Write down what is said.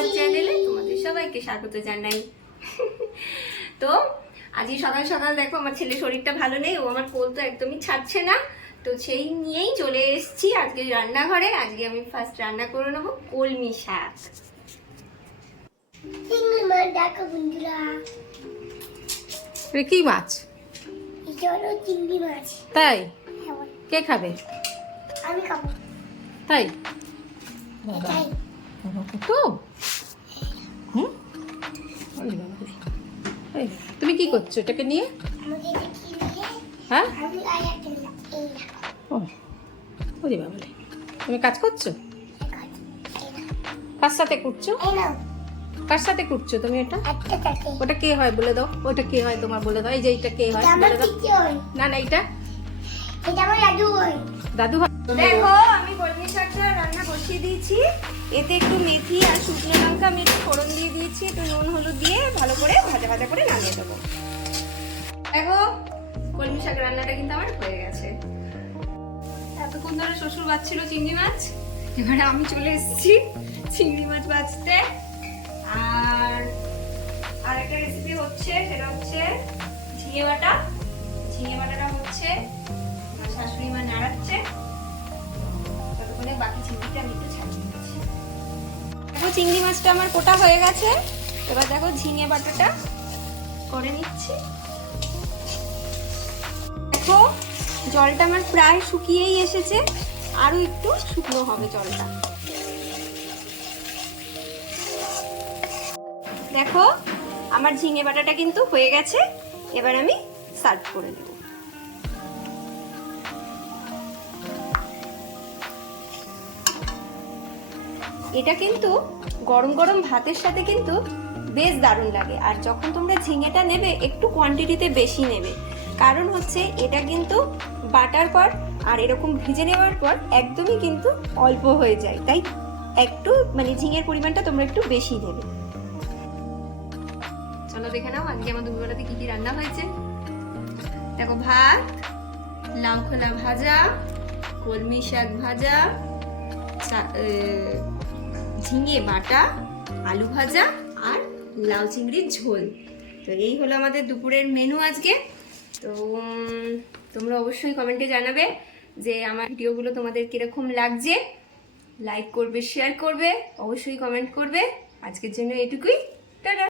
আমার চ্যানেলে তোমাদের সবাইকে স্বাগত জানাই। তো আজই সকাল সকাল দেখো আমার ছেলে শরীরটা ভালো নেই, ও আমার কোল তো একদমই ছাড়ছে না, তো সেই নিয়েই চলে এসেছি আজকে রান্নাঘরে। আজকে আমি ফার্স্ট রান্না করে নেবো কলমি শাক। কি মাছ? চিংড়ি মাছ। তাই? কে খাবে? আমি খাবো। তাই বাবা, তো তুমি কি করছো এটাকে নিয়ে? হ্যাঁ, ও ওরে বাবা, তুমি কাজ করছো? কার সাথে করছো? কার সাথে করছো তুমি এটা? ওটা কে হয় বলে দাও, ওটা কে হয় তোমার বলে দাও। এই যে এটা কে হয় বলে দাও। না না, এটা আমার দাদু হয়। দাদু হয়। দেখো আমি কলমি শাকটা রান্না বসিয়ে দিয়েছি, এতে একটু মেথি আর শুকনো লঙ্কা আমি একটু ফোড়ন দিয়ে দিয়েছি, একটু নুন হলুদ দিয়ে ভালো করে ভাজা ভাজা করে নামিয়ে দেবো। দেখো কলমি শাক রান্নাটা কিন্তু আমার হয়ে গেছে। এতক্ষণ ধরে শ্বশুর বাজছিল চিংড়ি মাছ, এবারে আমি চলে এসেছি চিংড়ি মাছ বাজতে। আর আরেকটা রেসিপি হচ্ছে, সেটা হচ্ছে ঝিঙে বাটা। ঝিঙে বাটাটা হচ্ছে আমার শাশুড়ি মা নাড়াচ্ছে, ততক্ষণে বাকি চিংড়িটা আমি একটু ছাড়িয়ে নিচ্ছি। দেখো চিংড়ি মাছটা আমার কোটা হয়ে গেছে, এবার দেখো ঝিঙে বাটাটা করে নিচ্ছি। দেখো জলটা আমার প্রায় শুকিয়েই এসেছে, আরো একটু শুকনো হবে জলটা। দেখো আমার ঝিঙে বাটাটা কিন্তু হয়ে গেছে, এবার আমি সার্ভ করে নেব। এটা কিন্তু গরম গরম ভাতের সাথে কিন্তু বেশ দারুণ লাগে। আর যখন তোমরা ঝিঙেটা নেবে একটু কোয়ান্টিটিতে বেশি নেবে, কারণ হচ্ছে এটা কিন্তু বাটার পর আর এরকম ভেজে নেওয়ার পর একদমই কিন্তু অল্প হয়ে যায়, তাই একটু মানে ঝিঙের পরিমাণটা তোমরা একটু বেশি দেবে। চলো দেখে নাও আজকে আমার দুপুরবেলাতে কি কি রান্না হয়েছে। দেখো ভাত, লাউ খোলা ভাজা, কলমি শাক ভাজা, ঝিঙে বাটা, আলু ভাজা আর লাউ চিংড়ির ঝোল। তো এই হলো আমাদের দুপুরের মেনু আজকে। তো তোমরা অবশ্যই কমেন্টে জানাবে যে আমার ভিডিওগুলো তোমাদের কিরকম লাগছে। লাইক করবে, শেয়ার করবে, অবশ্যই কমেন্ট করবে। আজকের জন্য এটুকুই। টাটা।